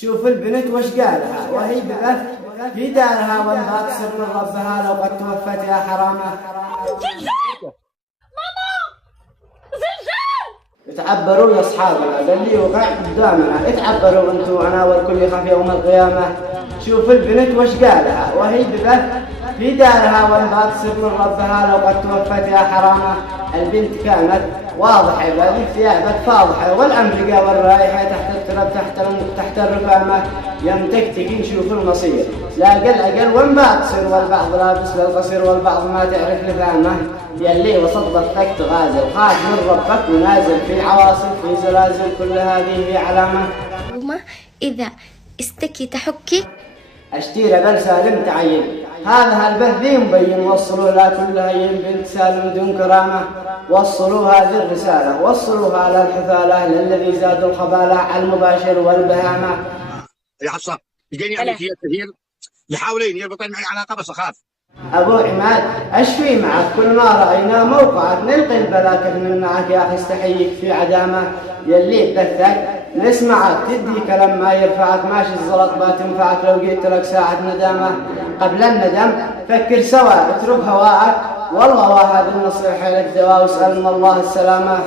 شوف البنت وش قالها وهي ببث في دارها وانها تصر من ربها لو قد توفت يا حرامه. زلزال ماما، زلزال. اتعبروا يا اصحابنا باللي وقع قدامنا، اتعبروا انتم وانا والكل يخاف يوم القيامه. شوف البنت وش قالها وهي ببث في دارها وانها تصر من ربها لو قد توفت يا حرامه. البنت كانت واضحة بهذه ثيابك فاضحة والأمرقة والرائحة تحت التراب تحت الركامة. يم تكتك نشوف المصير لا قل وين تصير، والبعض لابس للقصير والبعض ما تعرف لفامه. يلي وسط بطك تغازل خاف من ربك ونازل في عواصف في زلازل، كل هذه علامة. إذا استكي تحكي اشتير بل سالم تعين، هذا البث ذي مبين. وصلوا لا كل هين بنت سالم دون كرامة. وصلوا هذه الرسالة وصلوها للحثالة للذي زادوا الخبالة على المباشر والبهامة. يا حفصة يجيني امريكيات كثير يحاولين يربطين معي علاقة بس اخاف. ابو عماد اشفي معك كل ما راينا موقعك نلقي البلاكر من معك يا اخي استحييك في عدامه. يلي بثك نسمعك تدي كلام ما يرفعك، ماشي الزلط ما تنفعك لو جيت لك ساعة ندامة. قبل الندم فكر سوا اترك هواءك، والله وهذه النصيحة لك دواء واسأل من الله السلامة.